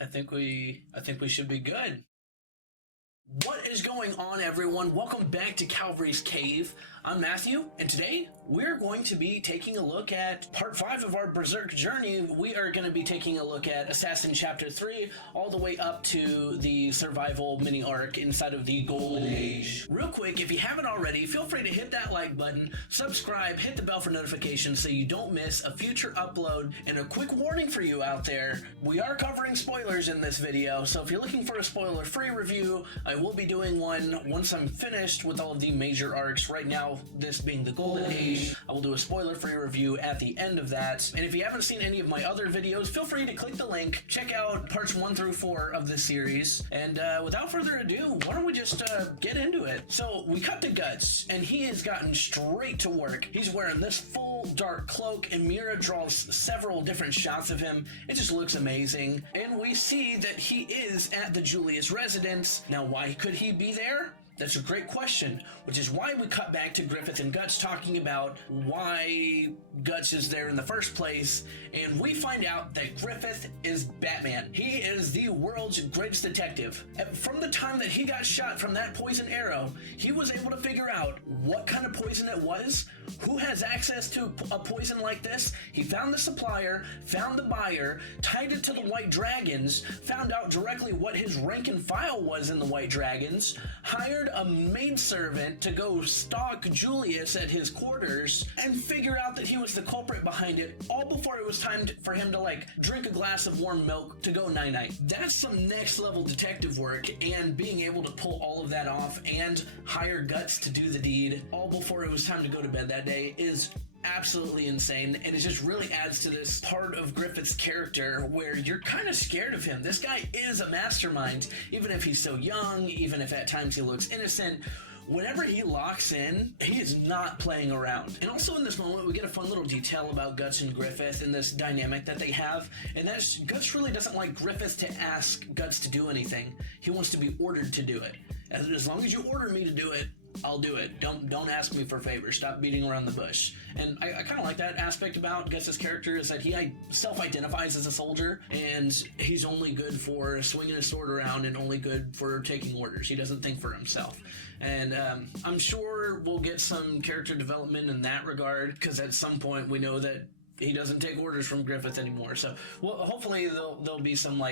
I think we should be good. What is going on, everyone? Welcome back to Calvary's Cave. I'm Matthew, and today we're going to be taking a look at part 5 of our Berserk journey. We are going to be taking a look at Casca Chapter 3 all the way up to the survival mini arc inside of the Golden Age. Real quick, if you haven't already, feel free to hit that like button, subscribe, hit the bell for notifications so you don't miss a future upload. And a quick warning for you out there, we are covering spoilers in this video, so if you're looking for a spoiler-free review, I will be doing one once I'm finished with all of the major arcs. Right now, this being the Golden Age, I will do a spoiler-free review at the end of that. And if you haven't seen any of my other videos, feel free to click the link, check out parts 1 through 4 of this series, and without further ado, why don't we just get into it? So we cut to Guts, and he has gotten straight to work. He's wearing this full dark cloak, and Mira draws several different shots of him. It just looks amazing, and we see that he is at the Julius residence. Now, why could he be there? That's a great question, which is why we cut back to Griffith and Guts talking about why Guts is there in the first place, and we find out that Griffith is Batman. He is the world's greatest detective. From the time that he got shot from that poison arrow, he was able to figure out what kind of poison it was, who has access to a poison like this. He found the supplier, found the buyer, tied it to the White Dragons, found out directly what his rank and file was in the White Dragons, hired a maidservant to go stalk Julius at his quarters, and figure out that he was the culprit behind it, all before it was time for him to drink a glass of warm milk to go night-night. That's some next level detective work, and being able to pull all of that off and hire Guts to do the deed all before it was time to go to bed that day is absolutely insane, and it just really adds to this part of Griffith's character where you're kind of scared of him. This guy is a mastermind, even if he's so young, even if at times he looks innocent. Whenever he locks in, he is not playing around. And also in this moment, we get a fun little detail about Guts and Griffith and this dynamic that they have, and that's Guts really doesn't like Griffith to ask Guts to do anything. He wants to be ordered to do it. As long as you order me to do it, I'll do it. Don't ask me for favors. Stop beating around the bush. And I kind of like that aspect about Guts' character, is that he self-identifies as a soldier, and he's only good for swinging his sword around and only good for taking orders. He doesn't think for himself. And I'm sure we'll get some character development in that regard, because at some point we know that he doesn't take orders from Griffith anymore. So, well, hopefully there'll be some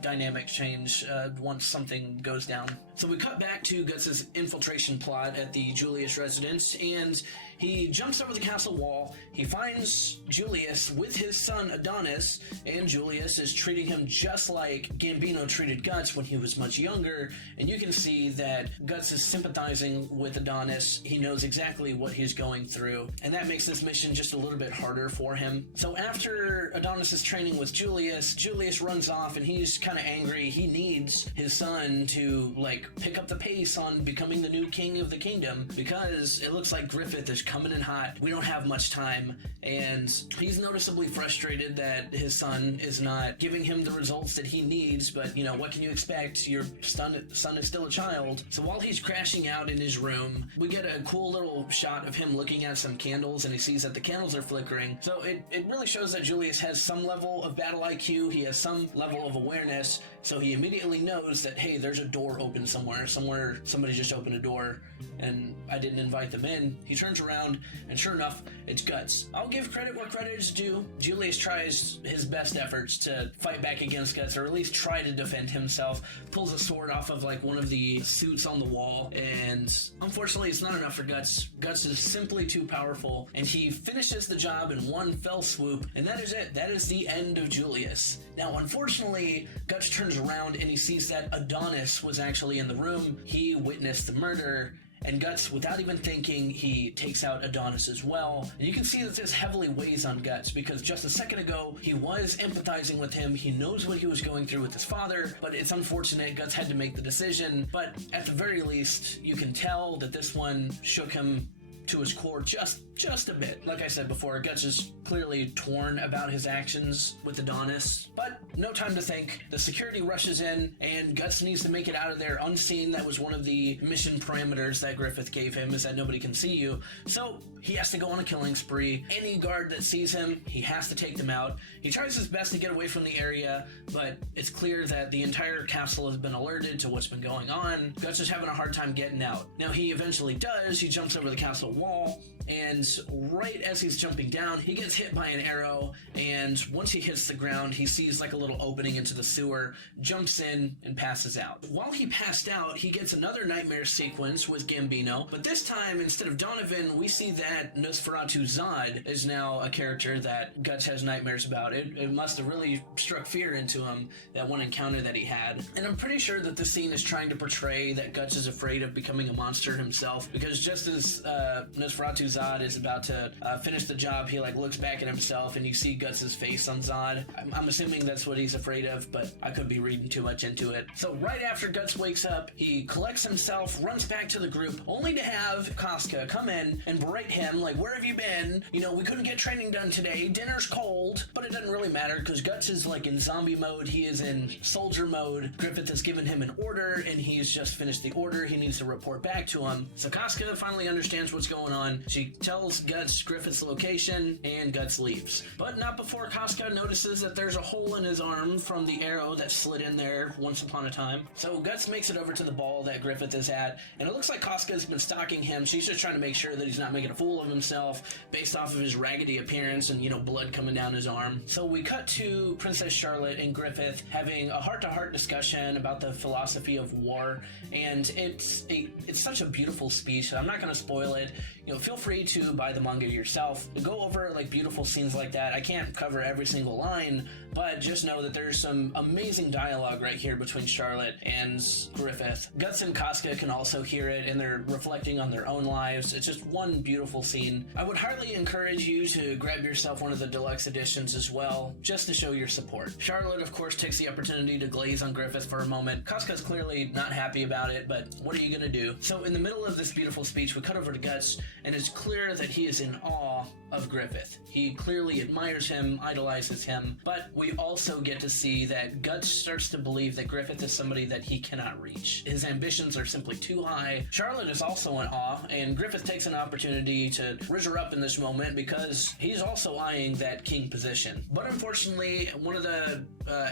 dynamic change once something goes down. So we cut back to Guts' infiltration plot at the Julius residence, and he jumps over the castle wall. He finds Julius with his son Adonis, and Julius is treating him just like Gambino treated Guts when he was much younger, and you can see that Guts is sympathizing with Adonis. He knows exactly what he's going through, and that makes this mission just a little bit harder for him. So after Adonis' training with Julius, Julius runs off, and he's kind of angry. He needs his son to pick up the pace on becoming the new king of the kingdom, because it looks like Griffith is coming in hot. We don't have much time, and he's noticeably frustrated that his son is not giving him the results that he needs, but what can you expect? Your son is still a child. So while he's crashing out in his room, we get a cool little shot of him looking at some candles, and he sees that the candles are flickering. So it really shows that Julius has some level of battle IQ, he has some level of awareness, so he immediately knows that, hey, there's a door open somewhere somebody just opened a door, and I didn't invite them in. He turns around, and sure enough, it's Guts. I'll give credit where credit is due. Julius tries his best efforts to fight back against Guts, or at least try to defend himself, pulls a sword off of one of the suits on the wall, and unfortunately it's not enough for Guts. Guts is simply too powerful, and he finishes the job in one fell swoop, and that is it. That is the end of Julius. Now, unfortunately, Guts turns around and he sees that Adonis was actually in the room. He witnessed the murder, and Guts, without even thinking, he takes out Adonis as well. And you can see that this heavily weighs on Guts, because just a second ago, he was empathizing with him. He knows what he was going through with his father, but it's unfortunate Guts had to make the decision. But at the very least, you can tell that this one shook him to his core just just a bit. Like I said before, Guts is clearly torn about his actions with Adonis, but no time to think. The security rushes in, and Guts needs to make it out of there unseen. That was one of the mission parameters that Griffith gave him, is that nobody can see you. So he has to go on a killing spree. Any guard that sees him, he has to take them out. He tries his best to get away from the area, but it's clear that the entire castle has been alerted to what's been going on. Guts is having a hard time getting out. Now he eventually does. He jumps over the castle wall, and right as he's jumping down, he gets hit by an arrow, and once he hits the ground, he sees like a little opening into the sewer, jumps in, and passes out. While he passed out, he gets another nightmare sequence with Gambino, but this time, instead of Donovan, we see that Nosferatu Zod is now a character that Guts has nightmares about. It must have really struck fear into him, that one encounter that he had. And I'm pretty sure that this scene is trying to portray that Guts is afraid of becoming a monster himself, because just as Nosferatu Zod is about to finish the job, he like looks back at himself and you see Guts's face on Zod. I'm assuming that's what he's afraid of, but I could be reading too much into it. So right after Guts wakes up, he collects himself, runs back to the group, only to have Casca come in and berate him like, where have you been? You know, we couldn't get training done today, dinner's cold. But it doesn't really matter, because Guts is like in zombie mode, he is in soldier mode. Griffith has given him an order, and he's just finished the order. He needs to report back to him. So Casca finally understands what's going on. She tells Guts Griffith's location, and Guts leaves. But not before Casca notices that there's a hole in his arm from the arrow that slid in there once upon a time. So Guts makes it over to the ball that Griffith is at, and it looks like Casca's been stalking him. She's just trying to make sure that he's not making a fool of himself based off of his raggedy appearance and, you know, blood coming down his arm. So we cut to Princess Charlotte and Griffith having a heart-to-heart discussion about the philosophy of war, and it's such a beautiful speech. I'm not going to spoil it. You know, feel free to buy the manga yourself. Go over like beautiful scenes like that. I can't cover every single line, but just know that there's some amazing dialogue right here between Charlotte and Griffith. Guts and Casca can also hear it, and they're reflecting on their own lives. It's just one beautiful scene. I would highly encourage you to grab yourself one of the deluxe editions as well, just to show your support. Charlotte, of course, takes the opportunity to glaze on Griffith for a moment. Casca's clearly not happy about it, but what are you gonna do? So in the middle of this beautiful speech, we cut over to Guts, and it's clear that he is in awe of Griffith. He clearly admires him, idolizes him, but we also get to see that Guts starts to believe that Griffith is somebody that he cannot reach. His ambitions are simply too high. Charlotte is also in awe, and Griffith takes an opportunity to rizz her up in this moment because he's also eyeing that king position. But unfortunately, one of the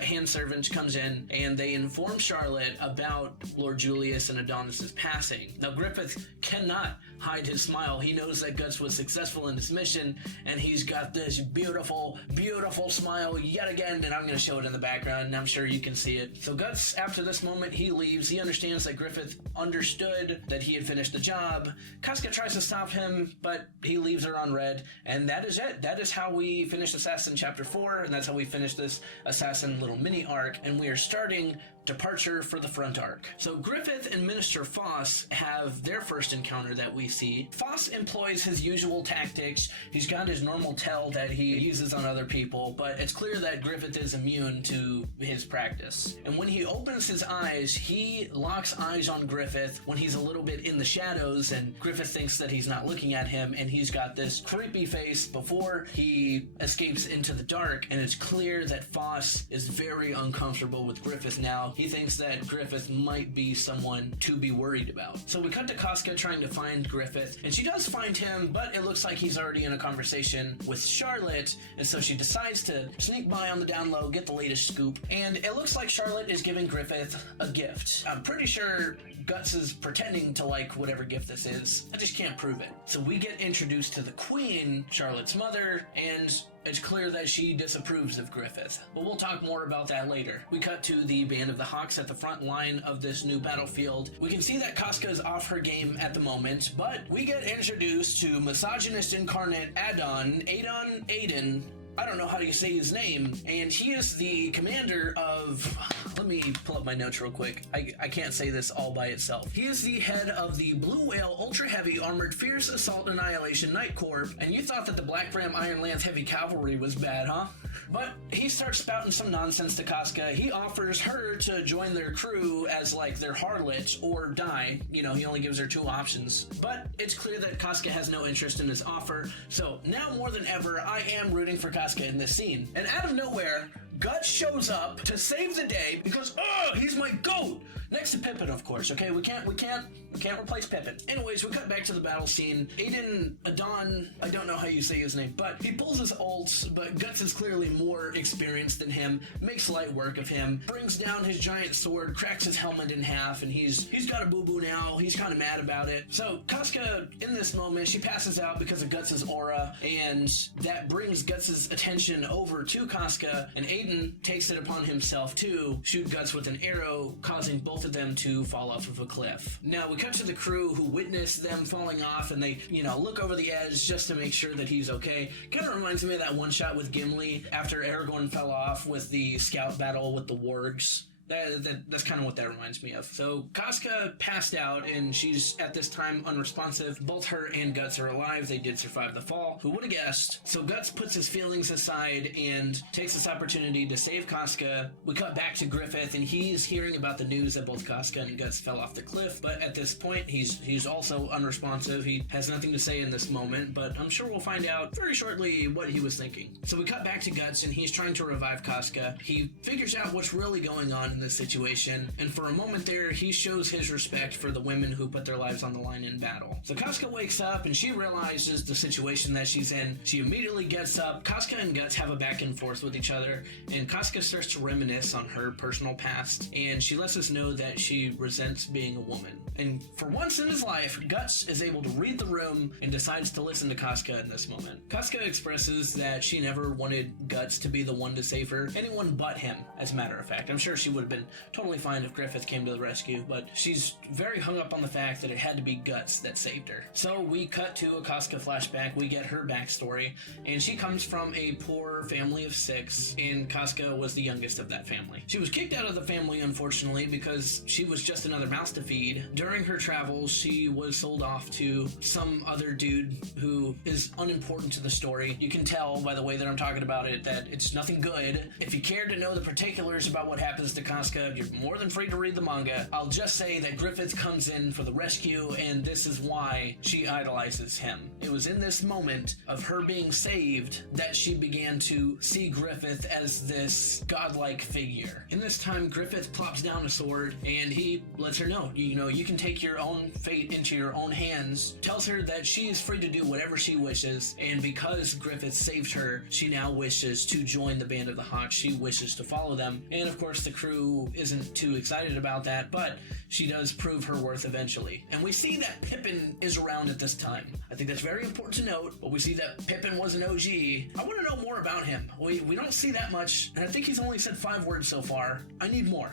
hand servants comes in, and they inform Charlotte about Lord Julius and Adonis's passing. Now, Griffith cannot hide his smile. He knows that Guts was successful in his mission, and he's got this beautiful, beautiful smile yet again, and I'm going to show it in the background, and I'm sure you can see it. So Guts, after this moment, he leaves. He understands that Griffith understood that he had finished the job. Casca tries to stop him, but he leaves her on red, and that is it. That is how we finish Assassin Chapter 4, and that's how we finish this Assassin little mini arc, and we are starting departure for the front arc. So Griffith and Minister Foss have their first encounter that we see. Foss employs his usual tactics. He's got his normal tell that he uses on other people, but it's clear that Griffith is immune to his practice. And when he opens his eyes, he locks eyes on Griffith when he's a little bit in the shadows, and Griffith thinks that he's not looking at him, and he's got this creepy face before he escapes into the dark, and it's clear that Foss is very uncomfortable with Griffith now. He thinks that Griffith might be someone to be worried about. So we cut to Casca trying to find Griffith, and she does find him, but it looks like he's already in a conversation with Charlotte, and so she decides to sneak by on the down low, get the latest scoop, and it looks like Charlotte is giving Griffith a gift. I'm pretty sure Guts is pretending to like whatever gift this is. I just can't prove it. So we get introduced to the Queen, Charlotte's mother, and it's clear that she disapproves of Griffith. But we'll talk more about that later. We cut to the Band of the Hawks at the front line of this new battlefield. We can see that Casca is off her game at the moment, but we get introduced to misogynist incarnate Aiden, I don't know how you say his name, and he is the commander of, let let me pull up my notes real quick. I can't say this all by itself. He is the head of the Blue Whale Ultra Heavy Armored Fierce Assault Annihilation Night Corps, and you thought that the Black Ram Iron Lance Heavy Cavalry was bad, huh? But he starts spouting some nonsense to Casca. He offers her to join their crew as like their harlot or die. You know, he only gives her 2 options. But it's clear that Casca has no interest in his offer, so now more than ever, I am rooting for Casca in this scene. And out of nowhere, Guts shows up to save the day because, he's my GOAT! Next to Pippin, of course, okay? We can't replace Pippin. Anyways, we cut back to the battle scene. Adon, I don't know how you say his name, but he pulls his ults, but Guts is clearly more experienced than him, makes light work of him, brings down his giant sword, cracks his helmet in half, and he's got a boo-boo now. He's kind of mad about it. So Casca, in this moment, she passes out because of Guts' aura, and that brings Guts' attention over to Casca, and Aiden takes it upon himself to shoot Guts with an arrow, causing both of them to fall off of a cliff. Now, we cut to the crew who witness them falling off, and they, look over the edge just to make sure that he's okay. Kind of reminds me of that one shot with Gimli after Aragorn fell off with the scout battle with the wargs. That's kind of what that reminds me of. So Casca passed out, and she's at this time unresponsive. Both her and Guts are alive. They did survive the fall. Who would have guessed? So Guts puts his feelings aside and takes this opportunity to save Casca. We cut back to Griffith, and he's hearing about the news that both Casca and Guts fell off the cliff. But at this point, he's also unresponsive. He has nothing to say in this moment, but I'm sure we'll find out very shortly what he was thinking. So we cut back to Guts, and he's trying to revive Casca. He figures out what's really going on in this situation, and for a moment there, he shows his respect for the women who put their lives on the line in battle. So Casca wakes up, and she realizes the situation that she's in. She immediately gets up. Casca and Guts have a back and forth with each other, and Casca starts to reminisce on her personal past, and she lets us know that she resents being a woman. And for once in his life, Guts is able to read the room and decides to listen to Casca in this moment. Casca expresses that she never wanted Guts to be the one to save her, anyone but him, as a matter of fact. I'm sure she would have been totally fine if Griffith came to the rescue, but she's very hung up on the fact that it had to be Guts that saved her. So we cut to a Casca flashback. We get her backstory, and she comes from a poor family of 6, and Casca was the youngest of that family. She was kicked out of the family, unfortunately, because she was just another mouse to feed. During her travels, she was sold off to some other dude who is unimportant to the story. You can tell by the way that I'm talking about it that it's nothing good. If you care to know the particulars about what happens to Casca, you're more than free to read the manga. I'll just say that Griffith comes in for the rescue, and this is why she idolizes him. It was in this moment of her being saved that she began to see Griffith as this godlike figure. In this time, Griffith plops down a sword, and he lets her know, you can take your own fate into your own hands, tells her that she is free to do whatever she wishes, and because Griffith saved her, she now wishes to join the Band of the Hawk. She wishes to follow them, and of course the crew isn't too excited about that, but she does prove her worth eventually. And we see that Pippin is around at this time. I think that's very important to note, but we see that Pippin was an OG. I want to know more about him. We don't see that much, and I think he's only said 5 words so far. I need more.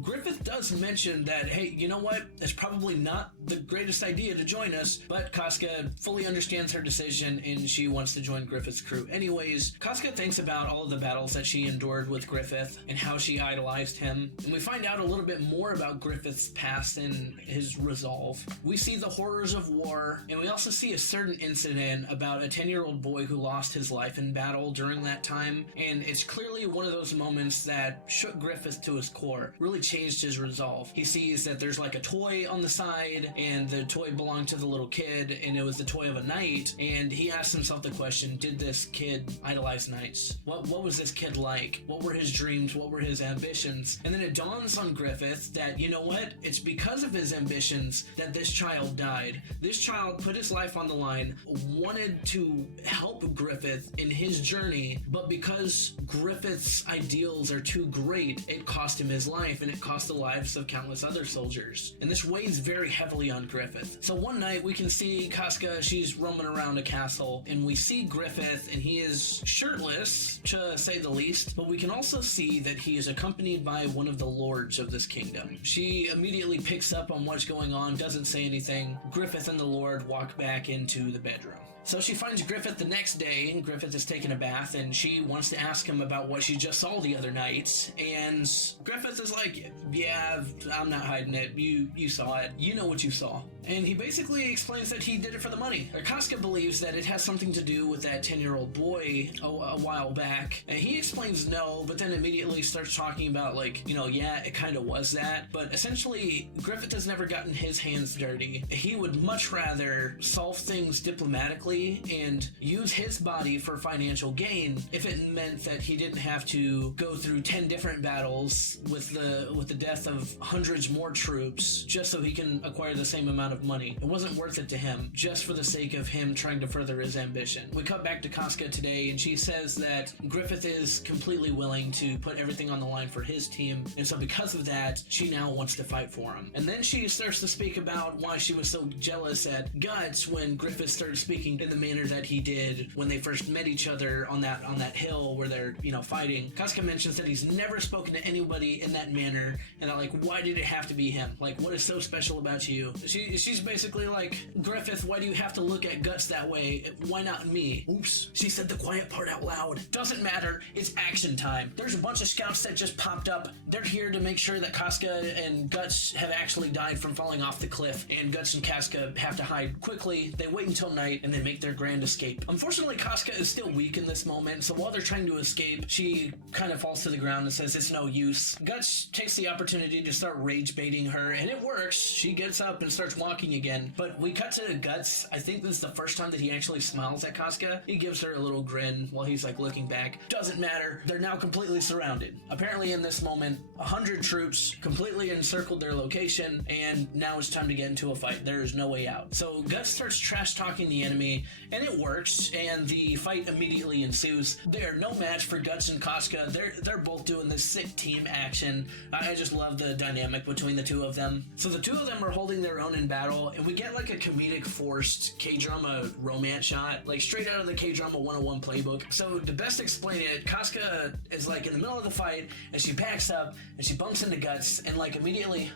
Griffith does mention that, hey, you know what? It's probably not the greatest idea to join us, but Casca fully understands her decision and she wants to join Griffith's crew. Anyways, Casca thinks about all of the battles that she endured with Griffith and how she idolized him, and we find out a little bit more about Griffith's past and his resolve. We see the horrors of war, and we also see a certain incident about a 10-year-old boy who lost his life in battle during that time, and it's clearly one of those moments that shook Griffith to his core. Really changed his resolve. He sees that there's like a toy on the side, and the toy belonged to the little kid, and it was the toy of a knight, and he asked himself the question, did this kid idolize knights? What was this kid like? What were his dreams? What were his ambitions? And then it dawns on Griffith that, you know what? It's because of his ambitions that this child died. This child put his life on the line, wanted to help Griffith in his journey, but because Griffith's ideals are too great, it cost him his life, and it cost the lives of countless other soldiers. And this weighs very heavily on Griffith. So one night we can see Casca, she's roaming around a castle, and we see Griffith, and he is shirtless, to say the least, but we can also see that he is accompanied by one of the lords of this kingdom. She immediately picks up on what's going on, doesn't say anything. Griffith and the lord walk back into the bedroom. So she finds Griffith the next day, and Griffith is taking a bath, and she wants to ask him about what she just saw the other night. And Griffith is like, yeah, I'm not hiding it. You saw it. You know what you saw. And he basically explains that he did it for the money. Casca believes that it has something to do with that 10-year-old boy a while back. And he explains no, but then immediately starts talking about like, yeah, it kind of was that. But essentially, Griffith has never gotten his hands dirty. He would much rather solve things diplomatically and use his body for financial gain if it meant that he didn't have to go through 10 different battles with the death of hundreds more troops just so he can acquire the same amount of money. It wasn't worth it to him just for the sake of him trying to further his ambition. We cut back to Casca today, and she says that Griffith is completely willing to put everything on the line for his team, and so because of that, she now wants to fight for him. And then she starts to speak about why she was so jealous at Guts when Griffith started speaking in the manner that he did when they first met each other on that hill where they're fighting. Casca mentions that he's never spoken to anybody in that manner, and that, like, why did it have to be him? Like, what is so special about you? She's basically like, Griffith, why do you have to look at Guts that way? Why not me? Oops. She said the quiet part out loud. Doesn't matter. It's action time. There's a bunch of scouts that just popped up. They're here to make sure that Casca and Guts have actually died from falling off the cliff, and Guts and Casca have to hide quickly. They wait until night and then make their grand escape. Unfortunately, Casca is still weak in this moment, so while they're trying to escape, she kind of falls to the ground and says it's no use. Guts takes the opportunity to start rage baiting her, and it works. She gets up and starts walking again, but we cut to Guts. I think this is the first time that he actually smiles at Casca. He gives her a little grin while he's like looking back. Doesn't matter. They're now completely surrounded. Apparently in this moment, 100 troops completely encircled their location, and now it's time to get into a fight. There is no way out. So Guts starts trash talking the enemy, and it works, and the fight immediately ensues. They are no match for Guts and Casca. They're both doing this sick team action. I just love the dynamic between the two of them. So the two of them are holding their own in battle, and we get like a comedic forced K-drama romance shot, like straight out of the K-drama 101 playbook. So to best explain it, Casca is like in the middle of the fight, and she backs up, and she bumps into Guts, and like immediately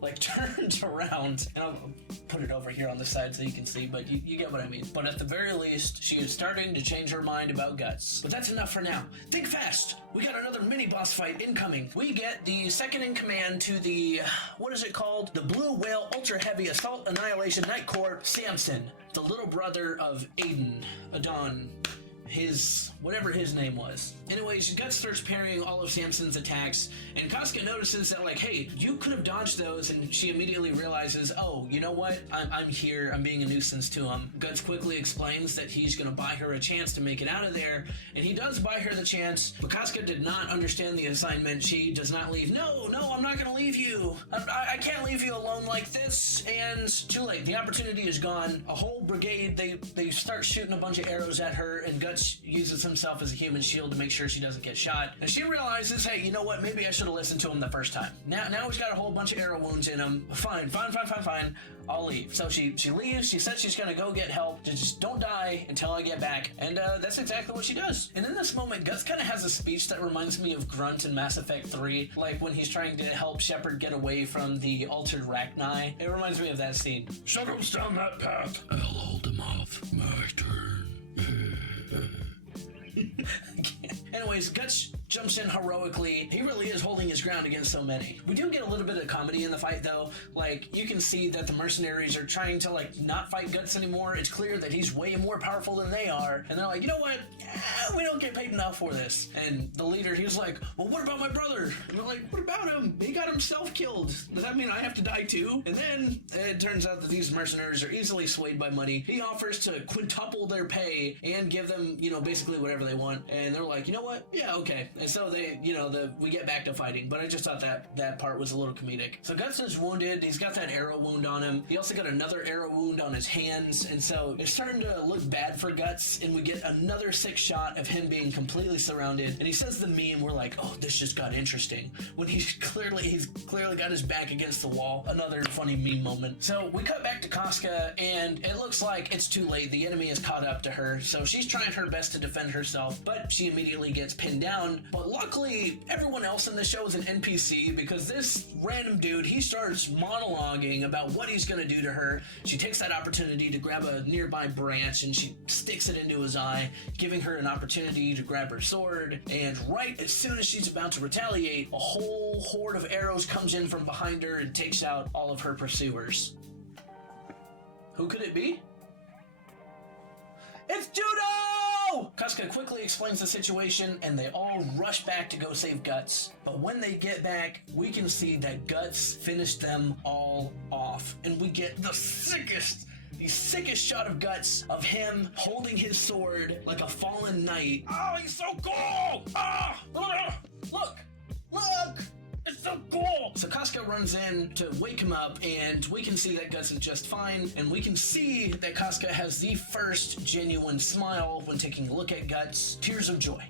like turns around, and I'll put it over here on the side so you can see, but you get what I mean. But at the very least, she is starting to change her mind about Guts. But that's enough for now. Think fast! We got another mini-boss fight incoming. We get the second in command to the, what is it called? The Blue Whale Ultra Heavy Assault Annihilation Night Corps, Samson, the little brother of Adon, whatever his name was. Anyways, Guts starts parrying all of Samson's attacks, and Casca notices that, like, hey, you could have dodged those, and she immediately realizes, oh, you know what? I'm here. I'm being a nuisance to him. Guts quickly explains that he's going to buy her a chance to make it out of there, and he does buy her the chance, but Casca did not understand the assignment. She does not leave. No, I'm not going to leave you. I can't leave you alone like this, and too late. The opportunity is gone. A whole brigade, they start shooting a bunch of arrows at her, and Guts uses himself as a human shield to make sure she doesn't get shot. And she realizes, hey, you know what? Maybe I should have listened to him the first time. Now he's got a whole bunch of arrow wounds in him. Fine. I'll leave. So she leaves. She says she's gonna go get help. Just don't die until I get back. And that's exactly what she does. And in this moment, Guts kind of has a speech that reminds me of Grunt in Mass Effect 3, like when he's trying to help Shepard get away from the altered Rachni. It reminds me of that scene. Shuttle's down that path. I'll hold him off. My turn. Anyways, Guts jumps in heroically. He really is holding his ground against so many. We do get a little bit of comedy in the fight, though. Like, you can see that the mercenaries are trying to, like, not fight Guts anymore. It's clear that he's way more powerful than they are. And they're like, you know what? We don't get paid enough for this. And the leader, he's like, well, what about my brother? And they're like, what about him? He got himself killed. Does that mean I have to die too? And then it turns out that these mercenaries are easily swayed by money. He offers to quintuple their pay and give them, basically whatever they want. And they're like, you know what? Yeah, okay. And so they, we get back to fighting. But I just thought that part was a little comedic. So Guts is wounded. He's got that arrow wound on him. He also got another arrow wound on his hands. And so it's starting to look bad for Guts. And we get another sick shot of him being completely surrounded. And he says the meme, we're like, oh, this just got interesting. When he's clearly got his back against the wall. Another funny meme moment. So we cut back to Casca, and it looks like it's too late. The enemy is caught up to her. So she's trying her best to defend herself, but she immediately gets pinned down But luckily, everyone else in the show is an NPC because this random dude, he starts monologuing about what he's gonna do to her. She takes that opportunity to grab a nearby branch and she sticks it into his eye, giving her an opportunity to grab her sword. And right as soon as she's about to retaliate, a whole horde of arrows comes in from behind her and takes out all of her pursuers. Who could it be? It's Judo! Casca quickly explains the situation and they all rush back to go save Guts. But when they get back, we can see that Guts finished them all off. And we get the sickest shot of Guts of him holding his sword like a fallen knight. Oh, he's so cool! Ah! Look! It's so cool! So Casca runs in to wake him up, and we can see that Guts is just fine, and we can see that Casca has the first genuine smile when taking a look at Guts. Tears of joy.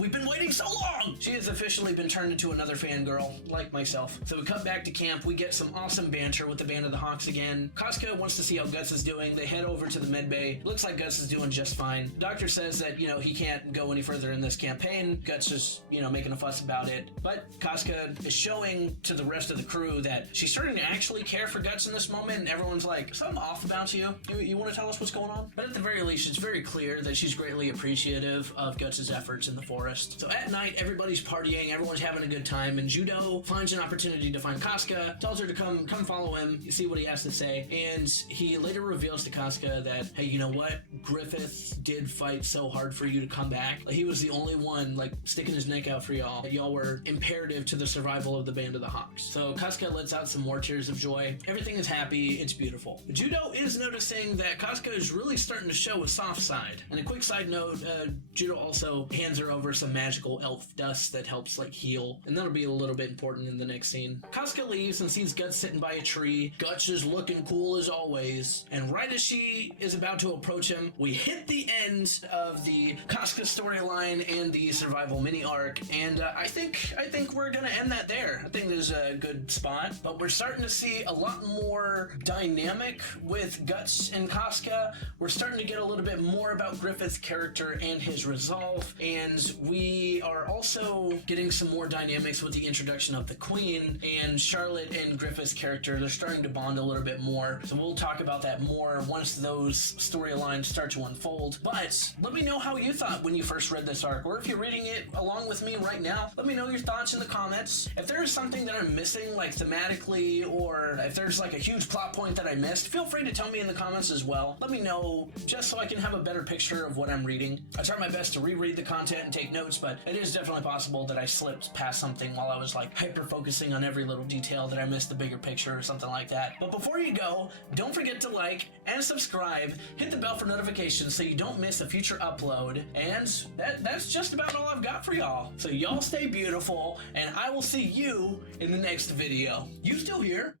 We've been waiting so long! She has officially been turned into another fangirl, like myself. So we come back to camp, we get some awesome banter with the Band of the Hawks again. Casca wants to see how Guts is doing. They head over to the med bay. Looks like Guts is doing just fine. Doctor says that, he can't go any further in this campaign. Guts is, making a fuss about it. But Casca is showing to the rest of the crew that she's starting to actually care for Guts in this moment, and everyone's like, something off about you? You want to tell us what's going on? But at the very least, it's very clear that she's greatly appreciative of Guts' efforts in the forest. So at night, everybody's partying, everyone's having a good time, and Judo finds an opportunity to find Casca, tells her to come follow him, you see what he has to say, and he later reveals to Casca that, hey, you know what? Griffith did fight so hard for you to come back. He was the only one, sticking his neck out for y'all. Y'all were imperative to the survival of the Band of the Hawks. So Casca lets out some more tears of joy. Everything is happy. It's beautiful. Judo is noticing that Casca is really starting to show a soft side. And a quick side note, Judo also hands her over some magical elf dust that helps heal. And that'll be a little bit important in the next scene. Casca leaves and sees Guts sitting by a tree. Guts is looking cool as always. And right as she is about to approach him, we hit the end of the Casca storyline and the survival mini arc. And I think we're gonna end that there. I think there's a good spot, but we're starting to see a lot more dynamic with Guts and Casca. We're starting to get a little bit more about Griffith's character and his resolve, and we are also getting some more dynamics with the introduction of the Queen and Charlotte and Griffith's character. They're starting to bond a little bit more, so we'll talk about that more once those storylines start to unfold. But let me know how you thought when you first read this arc, or if you're reading it along with me right now, let me know your thoughts in the comments. If there's something that I'm missing, thematically, or if there's a huge plot point that I missed, feel free to tell me in the comments as well. Let me know, just so I can have a better picture of what I'm reading. I try my best to reread the content and take notes, but it is definitely possible that I slipped past something while I was hyper focusing on every little detail, that I missed the bigger picture or something like that. But before you go, don't forget to like and subscribe, hit the bell for notifications so you don't miss a future upload, and that's just about all I've got for y'all. So y'all stay beautiful, and I will see you in the next video. You still here?